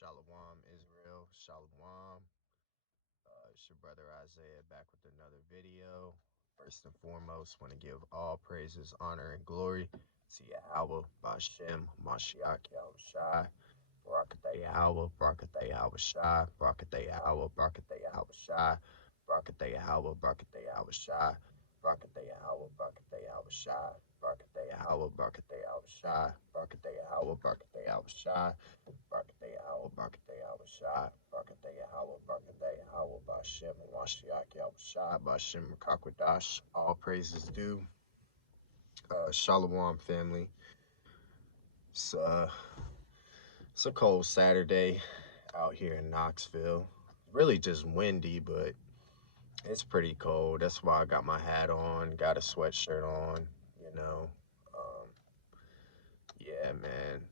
Shalom, Israel. Shalom. It's your brother Isaiah back with another video. First and foremost, want to give all praises, honor, and glory to Yahweh, Bashem, Mashiach, Yahushai. Barakatah Yahweh, Barakatah Yahushai, Barakatah Yahweh, Barakatah Yahushai, Barakatah Yahweh, Barakatah Yahushai, Barakatah Yahweh, Barakatah Yahushai, Barakatah Yahweh, Barakatah Yahushai, Barakatah Yahweh, Barakatah Yahushai, Barakatah Yahweh, Barakatah Yahushai, Barakatah Yahweh, Barakatah Yahweh, Bashem, Mashiach, Yahushai, Bashem, Makakwadash. All praises due. Shalom, family. It's, uh, it's a cold Saturday out here in Knoxville. Really just windy, but it's pretty cold. That's why I got my hat on, got a sweatshirt on, you know. Um, yeah, man.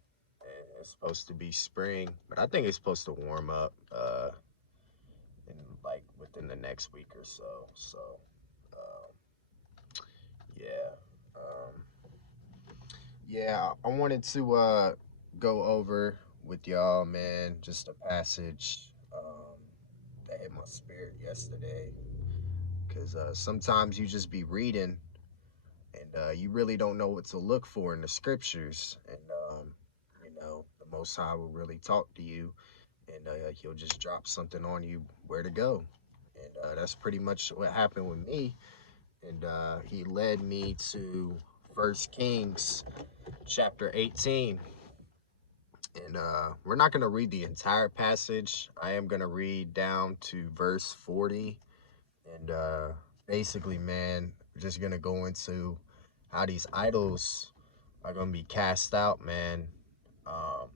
It's supposed to be spring, but I think it's supposed to warm up in like within the next week or so. So, um, yeah. Um, yeah, I wanted to go over with y'all, man, just a passage that hit my spirit yesterday. Because sometimes you just be reading and you really don't know what to look for in the scriptures. And, the Most High will really talk to you and he'll just drop something on you where to go. And that's pretty much what happened with me. And he led me to First Kings chapter 18. And we're not going to read the entire passage. I am going to read down to verse 40. And basically, man, we're just going to go into how these idols are going to be cast out, man. Um,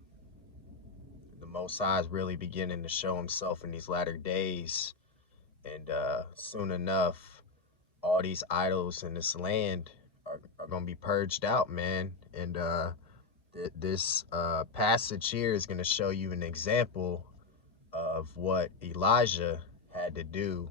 the Most High is really beginning to show himself in these latter days. And soon enough, all these idols in this land are going to be purged out, man. And this passage here is going to show you an example of what Elijah had to do.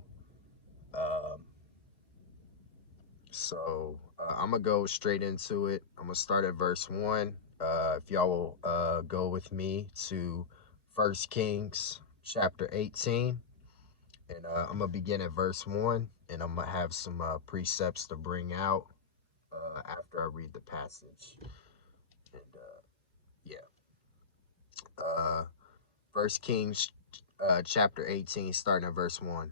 So I'm going to go straight into it. I'm going to start at verse 1. If y'all will go with me to First Kings chapter 18. And I'm going to begin at verse 1. And I'm going to have some precepts to bring out after I read the passage. And yeah. First Kings chapter 18, starting at verse 1.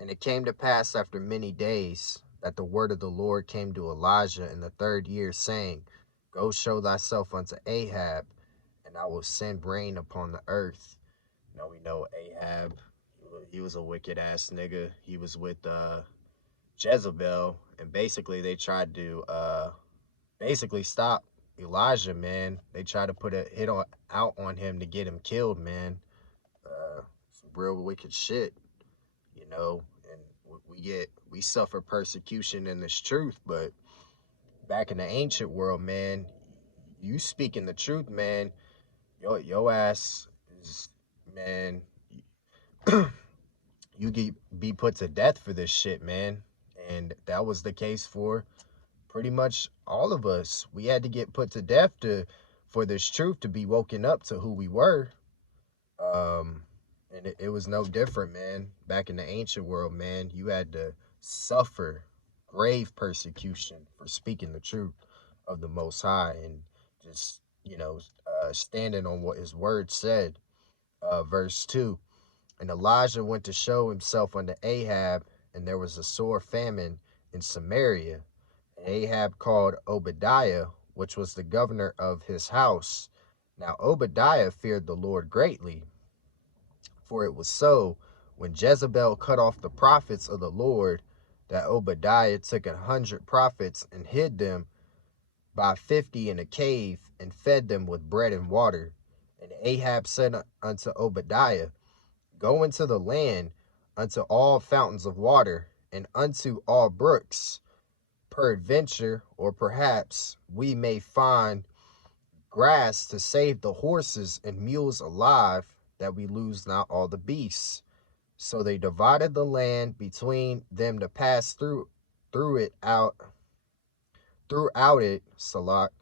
And it came to pass after many days that the word of the Lord came to Elijah in the 3rd year, saying, Go show thyself unto Ahab, and I will send rain upon the earth. Now we know Ahab, he was a wicked ass nigga. He was with Jezebel, and basically they tried to basically stop Elijah, man. They tried to put a hit out on him to get him killed, man. Some real wicked shit, you know. And we suffer persecution in this truth, but back in the ancient world, man, you speaking the truth, man, your ass is, man, you get be put to death for this shit, man. And that was the case for pretty much all of us. We had to get put to death for this truth to be woken up to who we were. And it was no different, man. Back in the ancient world, man, you had to suffer grave persecution for speaking the truth of the Most High and just, standing on what his word said. Verse 2, And Elijah went to show himself unto Ahab, and there was a sore famine in Samaria. And Ahab called Obadiah, which was the governor of his house. Now Obadiah feared the Lord greatly. For it was so, when Jezebel cut off the prophets of the Lord, that Obadiah took 100 prophets and hid them by 50 in a cave, and fed them with bread and water. And Ahab said unto Obadiah, Go into the land, unto all fountains of water, and unto all brooks. Peradventure, or perhaps, we may find grass to save the horses and mules alive, that we lose not all the beasts. So they divided the land between them to pass throughout it, Salak,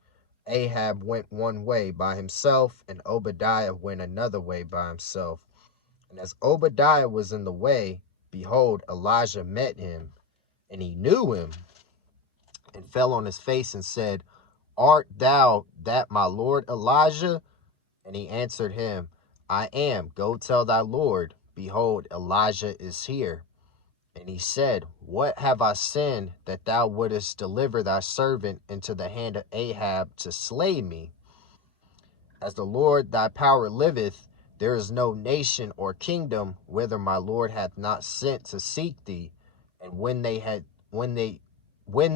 Ahab went one way by himself, and Obadiah went another way by himself. And as Obadiah was in the way, behold, Elijah met him, and he knew him, and fell on his face and said, Art thou that my Lord Elijah? And he answered him, I am. Go tell thy Lord, behold, Elijah is here. And he said, What have I sinned that thou wouldest deliver thy servant into the hand of Ahab to slay me? As the Lord thy power liveth, there is no nation or kingdom whither my Lord hath not sent to seek thee. And when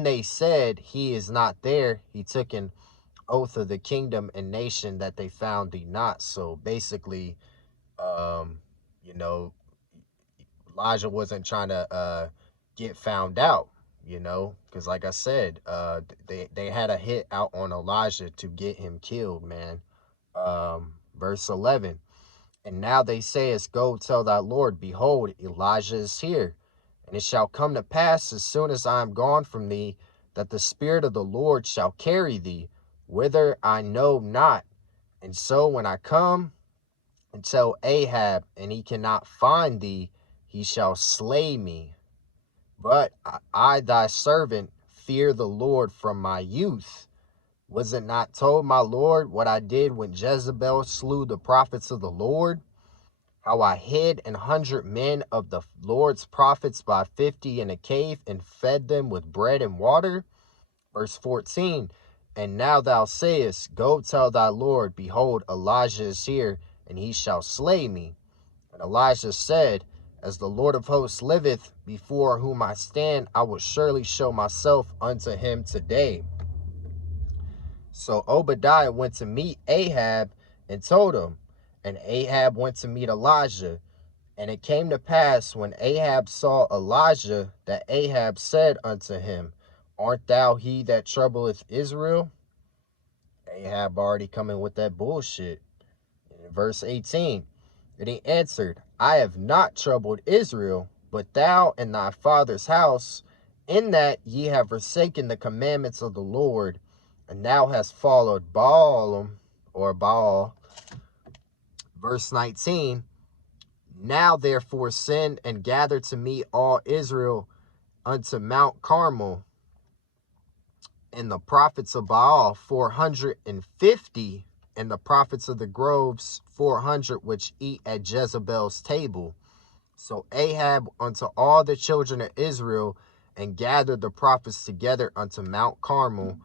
they said he is not there, he took an oath of the kingdom and nation that they found thee not. So basically, you know, Elijah wasn't trying to get found out, because like I said, they had a hit out on Elijah to get him killed, man. Verse 11, and now they say, go tell thy Lord, behold, Elijah is here. And it shall come to pass, as soon as I am gone from thee, that the Spirit of the Lord shall carry thee, whither I know not. And so when I come and tell Ahab, and he cannot find thee, he shall slay me. But I thy servant, fear the Lord from my youth. Was it not told my Lord what I did when Jezebel slew the prophets of the Lord? How I hid 100 men of the Lord's prophets by 50 in a cave, and fed them with bread and water? Verse 14, and now thou sayest, Go tell thy Lord, behold, Elijah is here, and he shall slay me. And Elijah said, As the Lord of hosts liveth, before whom I stand, I will surely show myself unto him today. So Obadiah went to meet Ahab and told him, and Ahab went to meet Elijah. And it came to pass, when Ahab saw Elijah, that Ahab said unto him, Art thou he that troubleth Israel? Ahab already coming with that bullshit. In verse 18, and he answered, I have not troubled Israel, but thou and thy father's house, in that ye have forsaken the commandments of the Lord, and thou hast followed Baal. Verse 19, now therefore send and gather to me all Israel unto Mount Carmel, and the prophets of Baal 450, and the prophets of the groves 400, which eat at Jezebel's table. So Ahab unto all the children of Israel, and gathered the prophets together unto Mount Carmel.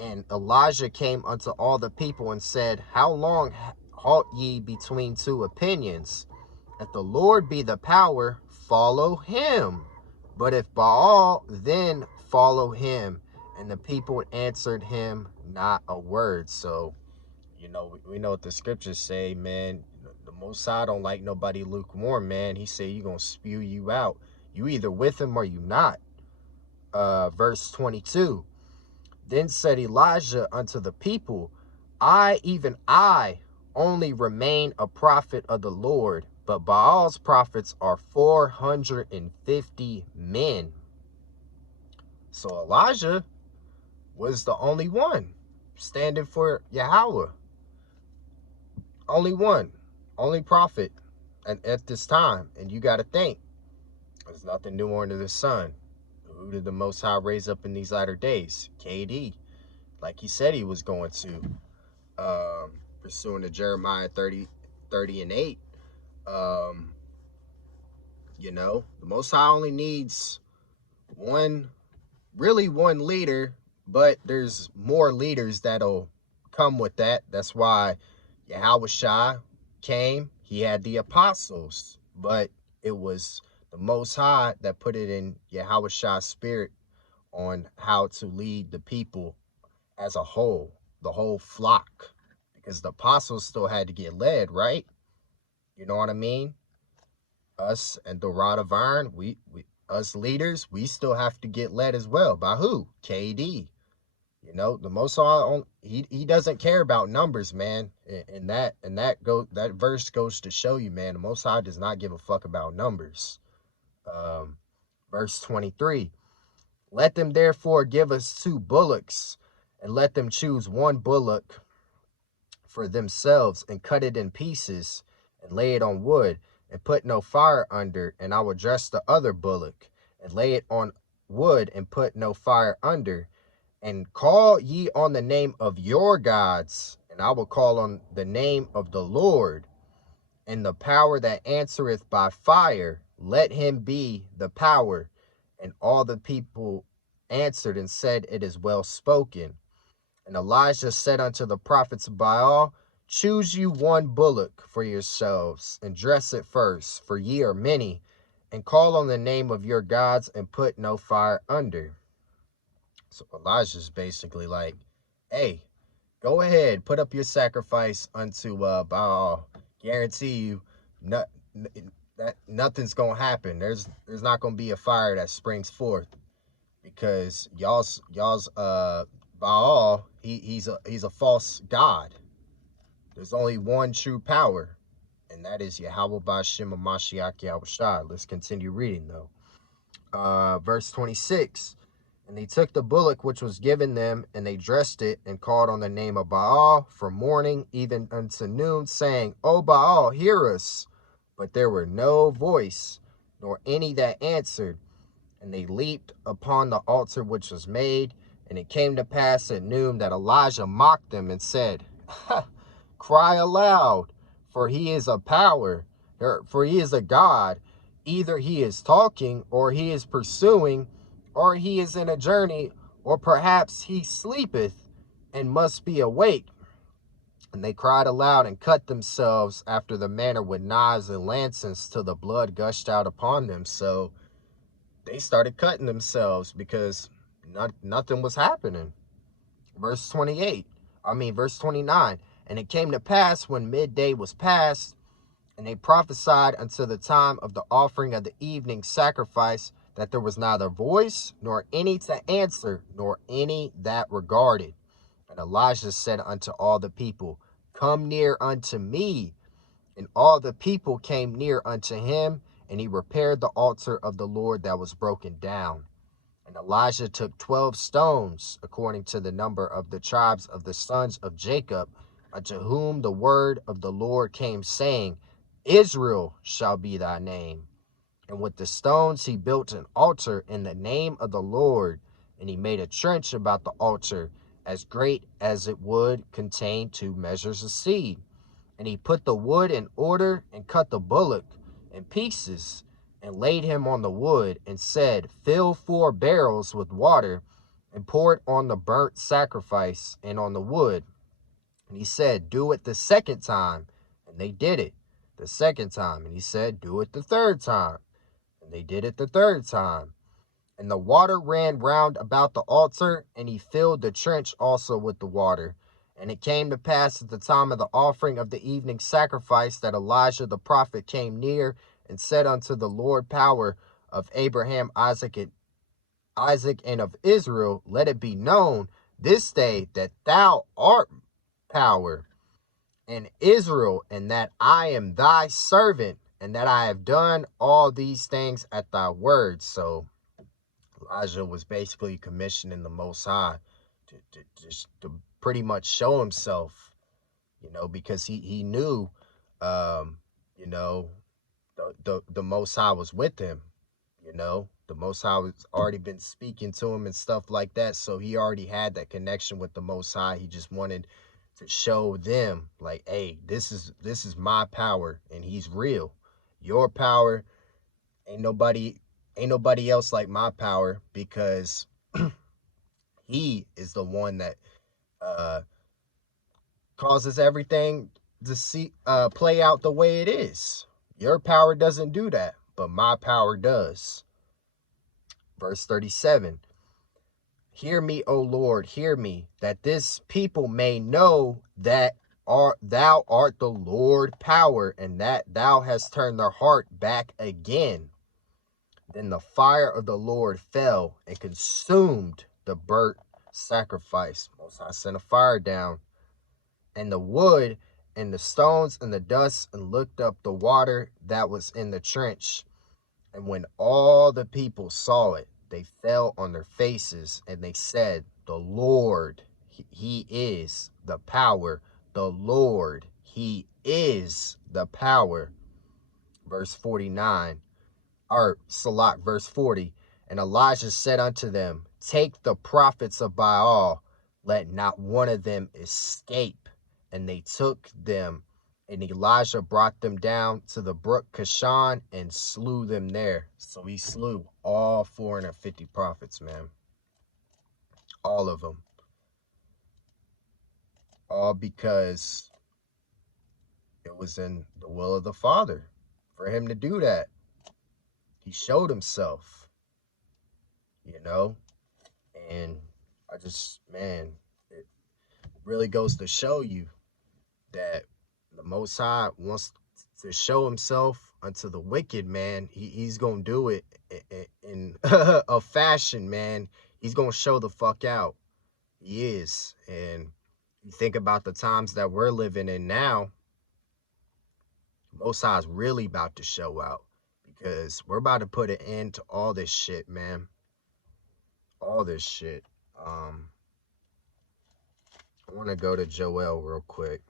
And Elijah came unto all the people and said, How long halt ye between two opinions? If the Lord be the power, follow him. But if Baal, then follow him. And the people answered him not a word. So, we know what the scriptures say, man. The Most High don't like nobody lukewarm, man. He said, He gonna spew you out. You either with him or you not. Verse 22. Then said Elijah unto the people, even I, only remain a prophet of the Lord, but Baal's prophets are 450 men. So Elijah was the only one standing for Yahweh. Only one. Only prophet at this time. And you got to think, there's nothing new under the sun. Who did the Most High raise up in these latter days? KD. Like he said he was going to. Pursuing the Jeremiah 30 and 8. The Most High only needs one leader, but there's more leaders that'll come with that. That's why Yahushua came. He had the apostles, but it was the Most High that put it in Yahushua's spirit on how to lead the people as a whole, the whole flock, because the apostles still had to get led, right? You know what I mean? Us and the rod of iron, us leaders, we still have to get led as well. By who? KD. The Most High, he doesn't care about numbers, man. And that verse goes to show you, man, the Most High does not give a fuck about numbers. Verse 23. Let them therefore give us 2 bullocks, and let them choose one bullock for themselves, and cut it in pieces, and lay it on wood, and put no fire under. And I will dress the other bullock, and lay it on wood, and put no fire under. And call ye on the name of your gods, and I will call on the name of the Lord. And the power that answereth by fire, let him be the power. And all the people answered and said, It is well spoken. And Elijah said unto the prophets of Baal, Choose you one bullock for yourselves, and dress it first, for ye are many, and call on the name of your gods, and put no fire under. So Elijah's basically like, hey, go ahead, put up your sacrifice unto Baal. Guarantee you, that nothing's gonna happen. There's not gonna be a fire that springs forth, because y'all's Baal, he's a false god. There's only one true power, and that is Yahweh Ba'Shem Mashiach Yahushua. Let's continue reading though. Verse 26. And they took the bullock which was given them, and they dressed it, and called on the name of Baal from morning even unto noon, saying, O Baal, hear us. But there were no voice, nor any that answered. And they leaped upon the altar which was made. And it came to pass at noon that Elijah mocked them and said, Cry aloud, for he is a power, for he is a God. Either he is talking, or he is pursuing, or he is in a journey, or perhaps he sleepeth and must be awake. And they cried aloud and cut themselves after the manner with knives and lances, till the blood gushed out upon them. So they started cutting themselves because nothing was happening. Verse 29. And it came to pass when midday was past, and they prophesied until the time of the offering of the evening sacrifice, that there was neither voice, nor any to answer, nor any that regarded. And Elijah said unto all the people, Come near unto me. And all the people came near unto him, and he repaired the altar of the Lord that was broken down. And Elijah took 12 stones, according to the number of the tribes of the sons of Jacob, unto whom the word of the Lord came, saying, Israel shall be thy name. And with the stones he built an altar in the name of the Lord, and he made a trench about the altar, as great as it would contain 2 measures of seed. And he put the wood in order, and cut the bullock in pieces, and laid him on the wood, and said, Fill 4 barrels with water, and pour it on the burnt sacrifice and on the wood. And he said, Do it the second time. And they did it the second time. And he said, Do it the third time. And they did it the third time. And the water ran round about the altar, and he filled the trench also with the water. And it came to pass at the time of the offering of the evening sacrifice, that Elijah the prophet came near, and said unto the Lord power of Abraham, Isaac, and of Israel, Let it be known this day that thou art power in Israel, and that I am thy servant, and that I have done all these things at thy word. So Elijah was basically commissioning the Most High to pretty much show himself, because he knew, you know, the Most High was with him. The Most High was already been speaking to him and stuff like that. So he already had that connection with the Most High. He just wanted to show them, like, hey, this is my power, and he's real. Your power, ain't nobody else like my power, because he is the one that causes everything to play out the way it is. Your power doesn't do that, but my power does. Verse 37. Hear me, O Lord, hear me, that this people may know that thou art the Lord power, and that thou hast turned their heart back again. Then the fire of the Lord fell and consumed the burnt sacrifice. Most High sent a fire down, and the wood, and the stones, and the dust, and looked up the water that was in the trench. And when all the people saw it, they fell on their faces, and they said, The Lord, He is the power. The Lord, he is the power. Verse 49, or Salak, verse 40. And Elijah said unto them, take the prophets of Baal, let not one of them escape. And they took them, and Elijah brought them down to the brook Kishon and slew them there. So he slew all 450 prophets, man. All of them. All because it was in the will of the Father for him to do that. He showed himself, you know, and I just, man, it really goes to show you that the Most High wants to show himself unto the wicked, man. He's going to do it in a fashion, man. He's going to show the fuck out. He is. And you think about the times that we're living in now, Most High's really about to show out because we're about to put an end to all this shit, man. All this shit. I want to go to Joel real quick.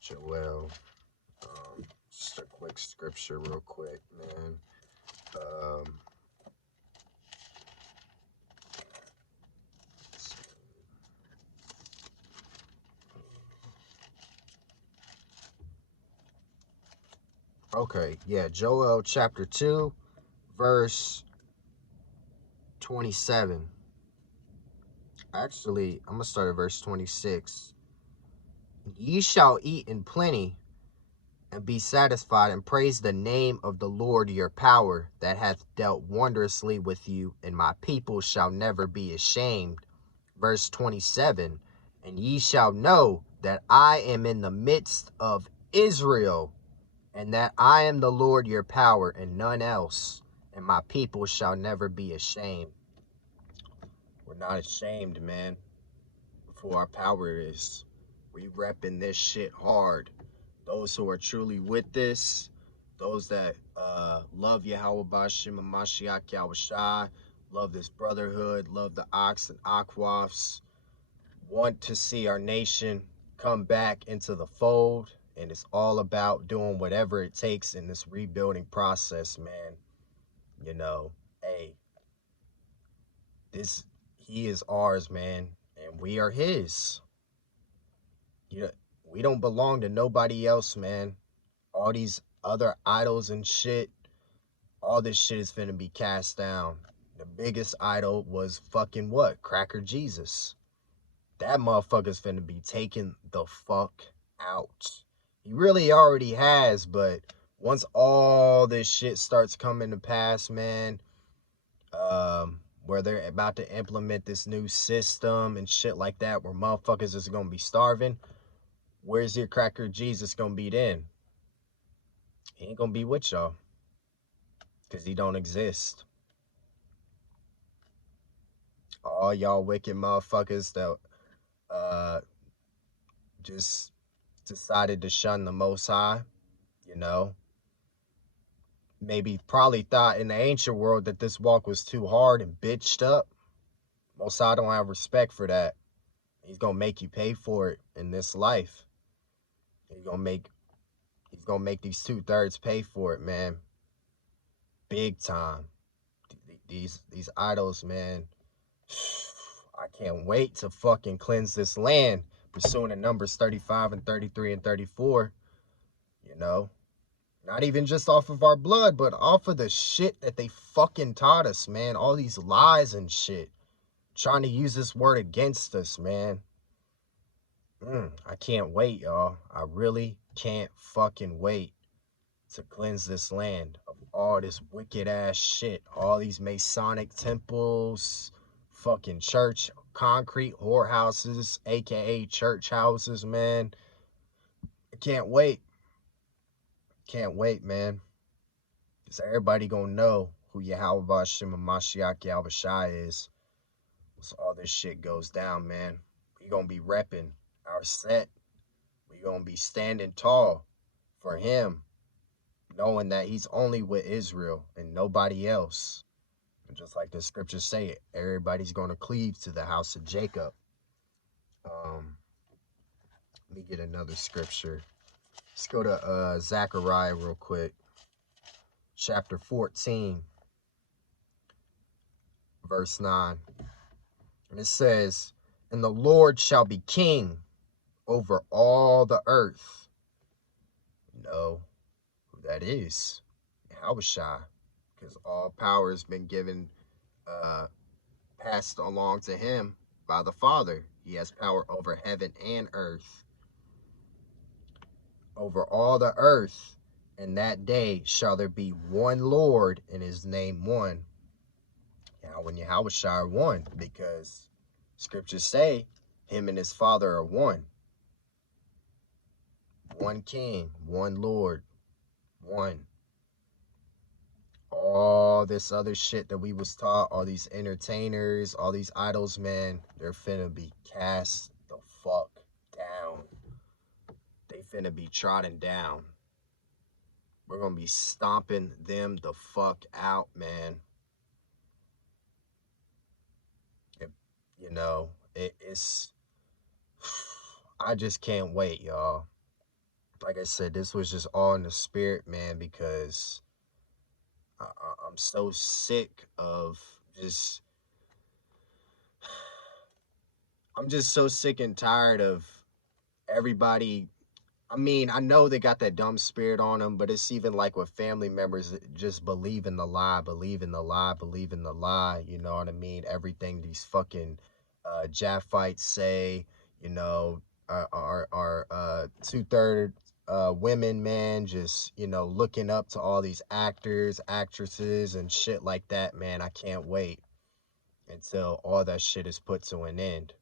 Joel. Just a quick scripture real quick, man. Okay, yeah, Joel chapter 2, verse 27. Actually, I'm going to start at verse 26. Ye shall eat in plenty and be satisfied, and praise the name of the Lord your power, that hath dealt wondrously with you, and my people shall never be ashamed. Verse 27. And ye shall know that I am in the midst of Israel, and that I am the Lord your power, and none else, and my people shall never be ashamed. We're not ashamed, man, for our power is. We repping this shit hard. Those who are truly with this, those that love Yahweh Bashim and Mashiach Yahushai, love this brotherhood, love the Ox and Aquafs, want to see our nation come back into the fold, and it's all about doing whatever it takes in this rebuilding process, man. You know, hey, he is ours, man, and we are his. You know, we don't belong to nobody else, man. All these other idols and shit, all this shit is finna be cast down. The biggest idol was fucking what? Cracker Jesus. That motherfucker's finna be taken the fuck out. He really already has, but once all this shit starts coming to pass, man, where they're about to implement this new system and shit like that, where motherfuckers is gonna be starving, where's your Cracker Jesus gonna be then? He ain't gonna be with y'all, because he don't exist. All y'all wicked motherfuckers that just decided to shun the Most High, you know, maybe probably thought in the ancient world that this walk was too hard and bitched up. Most High don't have respect for that. He's gonna make you pay for it in this life. He's gonna make these 2/3 pay for it, man. Big time. These idols, man. I can't wait to fucking cleanse this land, pursuing the numbers 35 and 33 and 34, you know. Not even just off of our blood, but off of the shit that they fucking taught us, man. All these lies and shit. Trying to use this word against us, man. I can't wait, y'all. I really can't fucking wait to cleanse this land of all this wicked ass shit. All these Masonic temples, fucking church, concrete whorehouses, aka church houses, man. I can't wait. Can't wait, man. Because everybody gonna know who Yahweh Bashim and Mashiach Yahushai is. So all this shit goes down, man. We gonna be repping our set. We gonna be standing tall for him, knowing that he's only with Israel and nobody else. Just like the scriptures say, everybody's going to cleave to the house of Jacob. Let me get another scripture. Let's go to Zechariah real quick. Chapter 14, verse 9. And it says, and the Lord shall be king over all the earth. You know who that is? Yahushua. Because all power has been given, passed along to him by the Father. He has power over heaven and earth. Over all the earth. And that day shall there be one Lord, and his name one. Now, when Yahushua are one, because scriptures say him and his Father are one. One King, one Lord, one. All this other shit that we was taught, all these entertainers, all these idols, man, they're finna be cast the fuck down. They finna be trodden down. We're gonna be stomping them the fuck out, man. You know, it's... I just can't wait, y'all. Like I said, this was just all in the spirit, man, because I'm so sick of just... I'm just so sick and tired of everybody. I mean, I know they got that dumb spirit on them, but it's even like with family members that just believe in the lie, believe in the lie, believe in the lie. You know what I mean? Everything these fucking Japhites say, you know, are 2/3 women, man, just, you know, looking up to all these actors, actresses, and shit like that, man. I can't wait until all that shit is put to an end.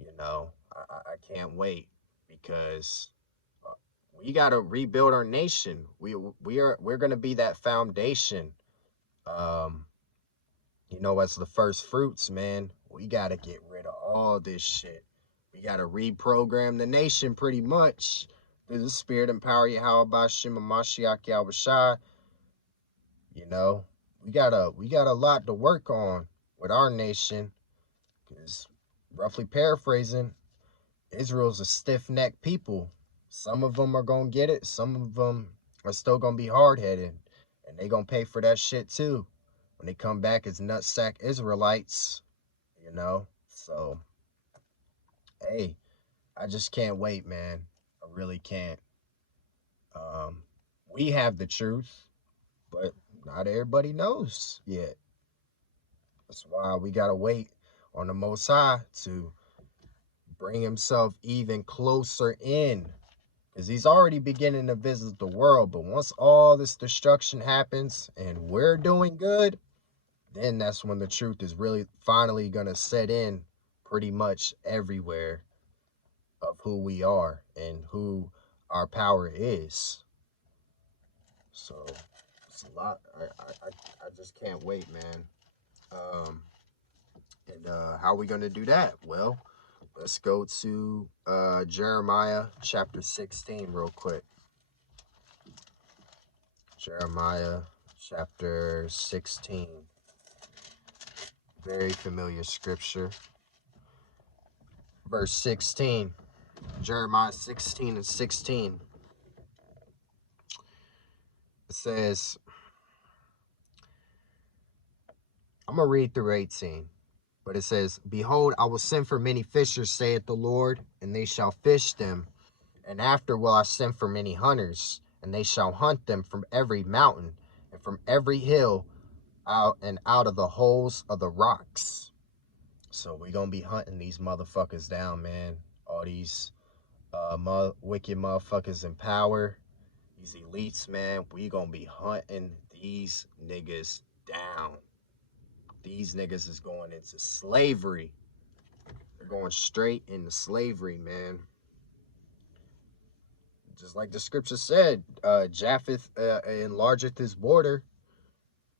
You know, I can't wait, because we got to rebuild our nation. We're going to be that foundation. You know, as the first fruits, man, we got to get rid of all this shit. We got to reprogram the nation pretty much through the spirit and power of Yahweh Bashim and Mashiach Yahushua. You know, we got a lot to work on with our nation, because, roughly paraphrasing, Israel's a stiff-necked people. Some of them are going to get it. Some of them are still going to be hard-headed. And they going to pay for that shit too when they come back as nutsack Israelites, you know? So, hey, I just can't wait, man. I really can't. We have the truth, but not everybody knows yet. That's why we got to wait on the Most High to bring himself even closer in, because he's already beginning to visit the world. But once all this destruction happens and we're doing good, then that's when the truth is really finally going to set in pretty much everywhere of who we are and who our power is. So it's a lot. I just can't wait, man. And how are we going to do that? Well, let's go to Jeremiah chapter 16 real quick. Jeremiah chapter 16. Very familiar scripture. Verse 16. Jeremiah 16 and 16. It says, I'm going to read through 18. But it says, behold, I will send for many fishers, saith the Lord, and they shall fish them. And after will I send for many hunters, and they shall hunt them from every mountain and from every hill, out of the holes of the rocks. So we're going to be hunting these motherfuckers down, man. All these wicked motherfuckers in power, these elites, man. We going to be hunting these niggas down. These niggas is going into slavery. They're going straight into slavery, man. Just like the scripture said, Japheth enlargeth his border.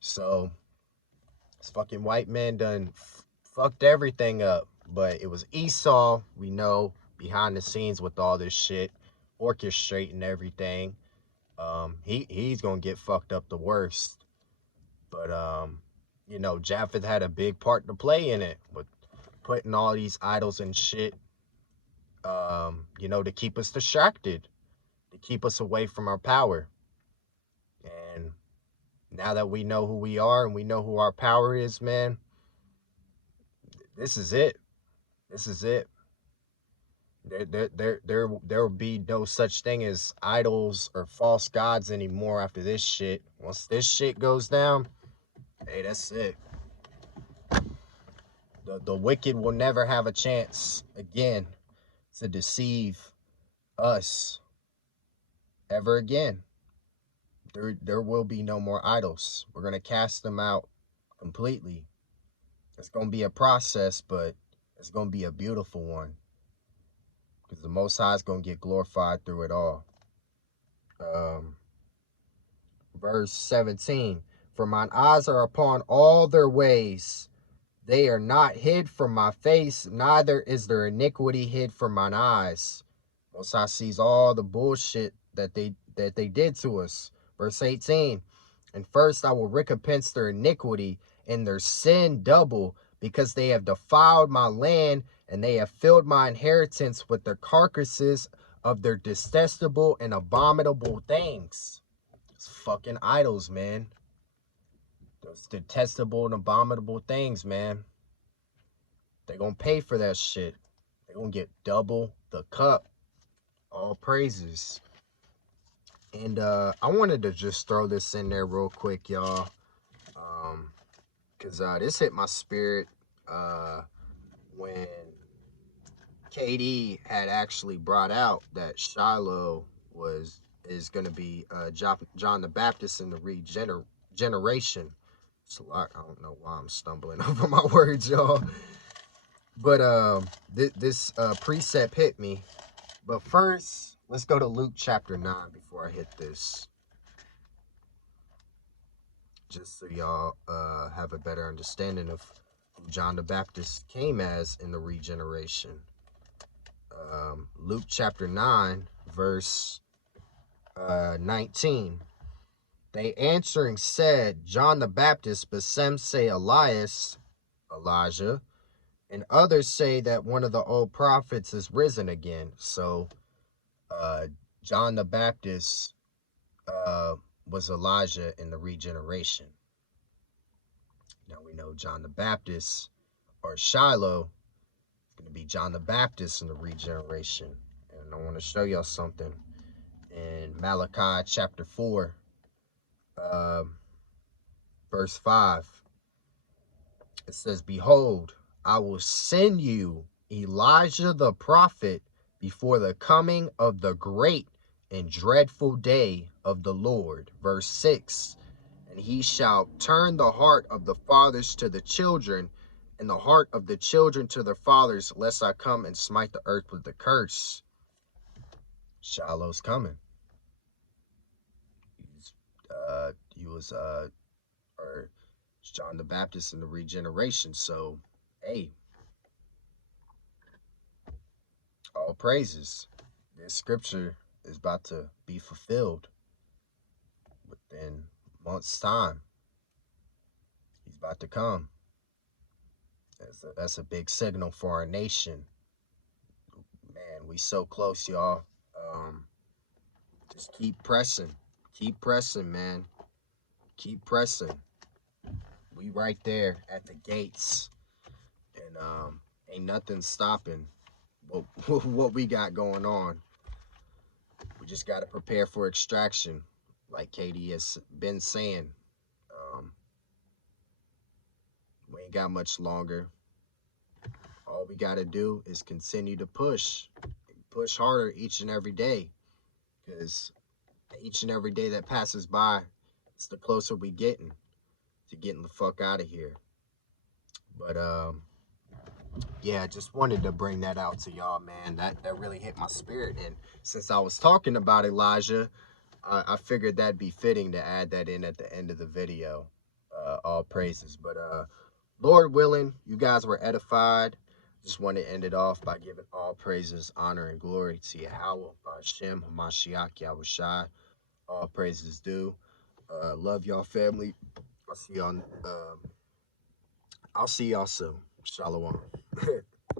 So this fucking white man done fucked everything up. But it was Esau, we know, behind the scenes with all this shit, orchestrating everything. He's gonna get fucked up the worst. But you know, Japheth had a big part to play in it with putting all these idols and shit, you know, to keep us distracted, to keep us away from our power. And now that we know who we are and we know who our power is, man, this is it. This is it. There will be no such thing as idols or false gods anymore after this shit. Once this shit goes down, hey, that's it. The wicked will never have a chance again to deceive us ever again. There will be no more idols. We're gonna cast them out completely. It's gonna be a process, but it's gonna be a beautiful one. Because the Most High is gonna get glorified through it all. Verse 17. For mine eyes are upon all their ways. They are not hid from my face, neither is their iniquity hid from mine eyes. Most High sees all the bullshit that they did to us. Verse 18. And first I will recompense their iniquity and their sin double, because they have defiled my land, and they have filled my inheritance with the carcasses of their detestable and abominable things. It's fucking idols, man. Those detestable and abominable things, man. They're gonna pay for that shit. They're gonna get double the cup. All praises. And I wanted to just throw this in there real quick, y'all. Cause this hit my spirit when KD had actually brought out that Shiloh is gonna be John the Baptist in the regeneration. It's a lot. I don't know why I'm stumbling over my words, y'all. But this precept hit me. But first, let's go to Luke chapter 9 before I hit this. Just so y'all have a better understanding of who John the Baptist came as in the regeneration. Luke chapter 9, verse 19. They answering said, John the Baptist, but some say Elias, Elijah, and others say that one of the old prophets is risen again. So John the Baptist was Elijah in the regeneration. Now we know John the Baptist, or Shiloh, is going to be John the Baptist in the regeneration. And I want to show y'all something in Malachi chapter 4, verse 5. It says, Behold, I will send you Elijah the prophet before the coming of the great and dreadful day of the Lord. Verse 6. And he shall turn the heart of the fathers to the children, and the heart of the children to their fathers, lest I come and smite the earth with the curse. Shiloh's coming. He was or John the Baptist in the regeneration. So, hey, all praises. This scripture is about to be fulfilled within months' time. He's about to come. That's a big signal for our nation. Man, we so close, y'all. Just keep pressing. Keep pressing, man. Keep pressing. We right there at the gates. And ain't nothing stopping what we got going on. We just got to prepare for extraction, like KD has been saying. We ain't got much longer. All we got to do is continue to push harder each and every day, because each and every day that passes by, it's the closer we getting to getting the fuck out of here. But yeah, I just wanted to bring that out to y'all, man. That really hit my spirit. And since I was talking about Elijah, I figured that'd be fitting to add that in at the end of the video. All praises. But Lord willing, you guys were edified. Just want to end it off by giving all praises, honor, and glory to Yahweh, Hashem, Hamashiach, Yahushai. All praises due. Love y'all, family. I'll see y'all. I'll see y'all soon. Shalom.